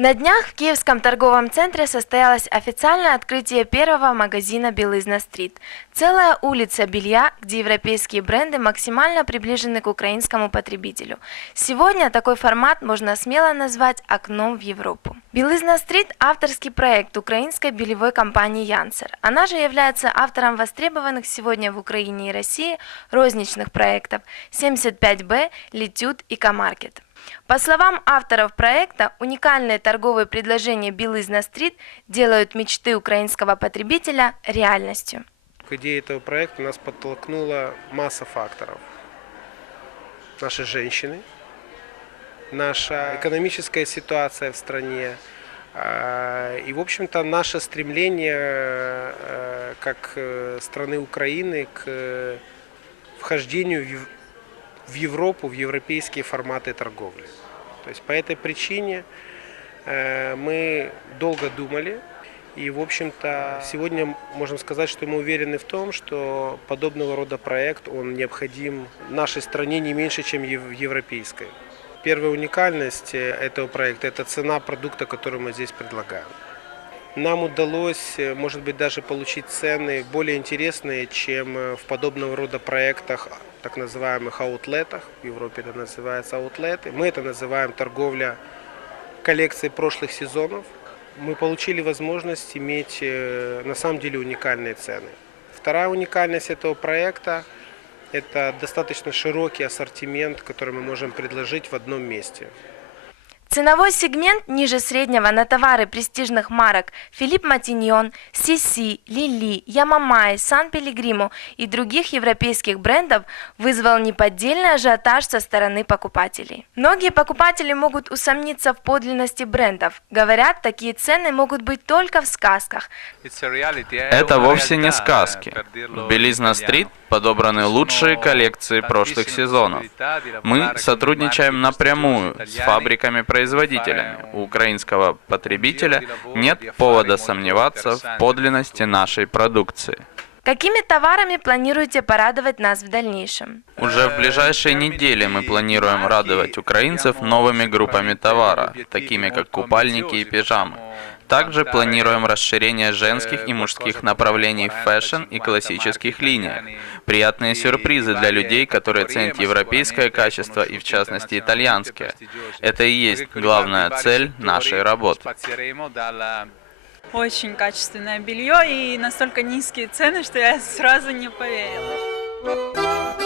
На днях в Киевском торговом центре состоялось официальное открытие первого магазина «Белызна Стрит». Целая улица белья, где европейские бренды максимально приближены к украинскому потребителю. Сегодня такой формат можно смело назвать окном в Европу. «Белызна Стрит» – авторский проект украинской бельевой компании «Янсер». Она же является автором востребованных сегодня в Украине и России розничных проектов 75Б, Литюд и Камаркет. По словам авторов проекта, уникальные торговые предложения «Белызна Стрит» делают мечты украинского потребителя реальностью. К идее этого проекта нас подтолкнула масса факторов. Наши женщины, наша экономическая ситуация в стране а, и, в общем-то, наше стремление э, как э, страны Украины к э, вхождению в Европу, в европейские форматы торговли. То есть по этой причине э, мы долго думали, и, в общем-то, сегодня можем сказать, что мы уверены в том, что подобного рода проект, он необходим нашей стране не меньше, чем европейской. Первая уникальность э, этого проекта – это цена продукта, который мы здесь предлагаем. Нам удалось, э, может быть, даже получить цены более интересные, чем в подобного рода проектах так называемых аутлетах, в Европе это называется аутлеты. Мы это называем торговля коллекцией прошлых сезонов. Мы получили возможность иметь э, на самом деле уникальные цены. Вторая уникальность этого проекта – это достаточно широкий ассортимент, который мы можем предложить в одном месте. Ценовой сегмент ниже среднего на товары престижных марок Филипп Матиньон, Сиси, Лили, Ямамай, Сан Пелигримо и других европейских брендов вызвал неподдельный ажиотаж со стороны покупателей. Многие покупатели могут усомниться в подлинности брендов. Говорят, такие цены могут быть только в сказках. Это вовсе не сказки. В Белизна-стрит подобраны лучшие коллекции прошлых сезонов. Мы сотрудничаем напрямую с фабриками-производителями производителями. У украинского потребителя нет повода сомневаться в подлинности нашей продукции. Какими товарами планируете порадовать нас в дальнейшем? Уже в ближайшие недели мы планируем радовать украинцев новыми группами товара, такими как купальники и пижамы. Также планируем расширение женских и мужских направлений в фэшн и классических линиях. Приятные сюрпризы для людей, которые ценят европейское качество и в частности итальянское. Это и есть главная цель нашей работы. Очень качественное белье и настолько низкие цены, что я сразу не поверила.